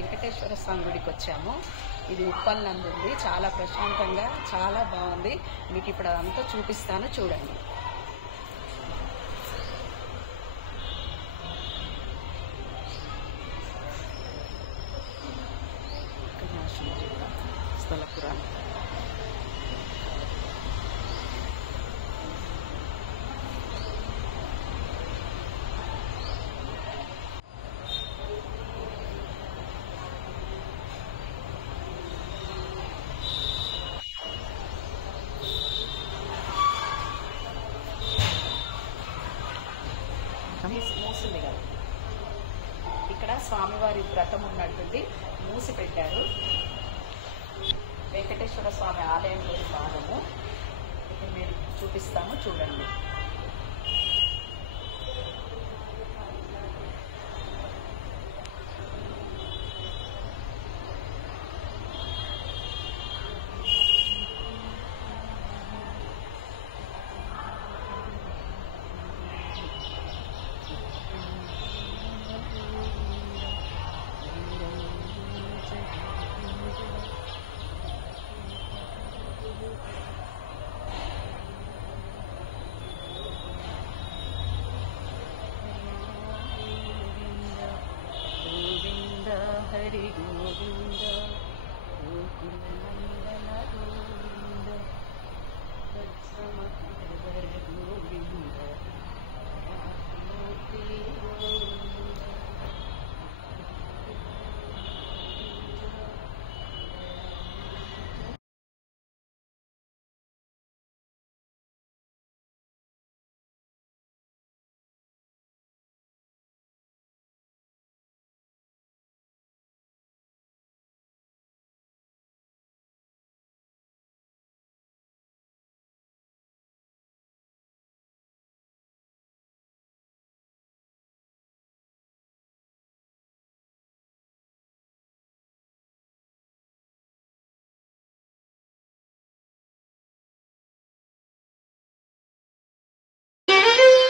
వెంకటేశ్వర స్వామి గుడికి వచ్చాము. ఇది ఉప్పల్ నందు ఉంది. చాలా ప్రశాంతంగా చాలా బాగుంది. మీకు ఇప్పుడు అదంతా చూపిస్తాను, చూడండి. స్థల పురాణం మూసింది కదా. ఇక్కడ స్వామివారి వ్రతం ఉన్నట్టుండి మూసి పెట్టారు. వెంకటేశ్వర స్వామి ఆలయంలోని భాగము ఇప్పుడు మీరు చూపిస్తాము, చూడండి. హరి గోవింద గోకులనందన గోవింద వత్సమహర గోవింద మూర్తి గోవింద.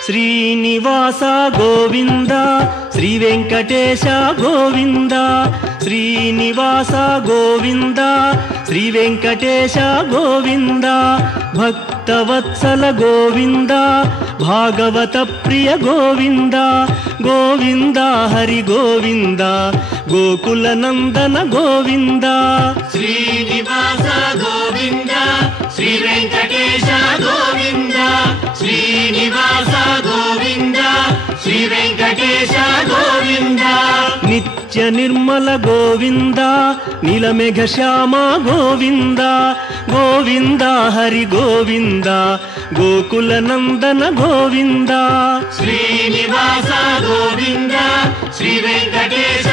శ్రీనివాస గోవింద శ్రీ వెంకటేశ గోవింద, శ్రీనివాస గోవింద శ్రీ వెంకటేశ గోవింద, భక్తవత్సల గోవింద భాగవత ప్రియ గోవింద, గోవింద హరి గోవింద గోకుల నందన గోవింద. శ్రీనివాస గోవింద శ్రీ వెంకటేశ గోవింద, శ్రీనివాస గోవింద శ్రీ వెంకటేశ గోవింద. నిత్య నిర్మల గోవింద నీలమేఘ శ్యామ గోవింద, గోవింద హరి గోవింద గోకుల నందన గోవింద. శ్రీనివాస గోవింద శ్రీ వెంకటేశ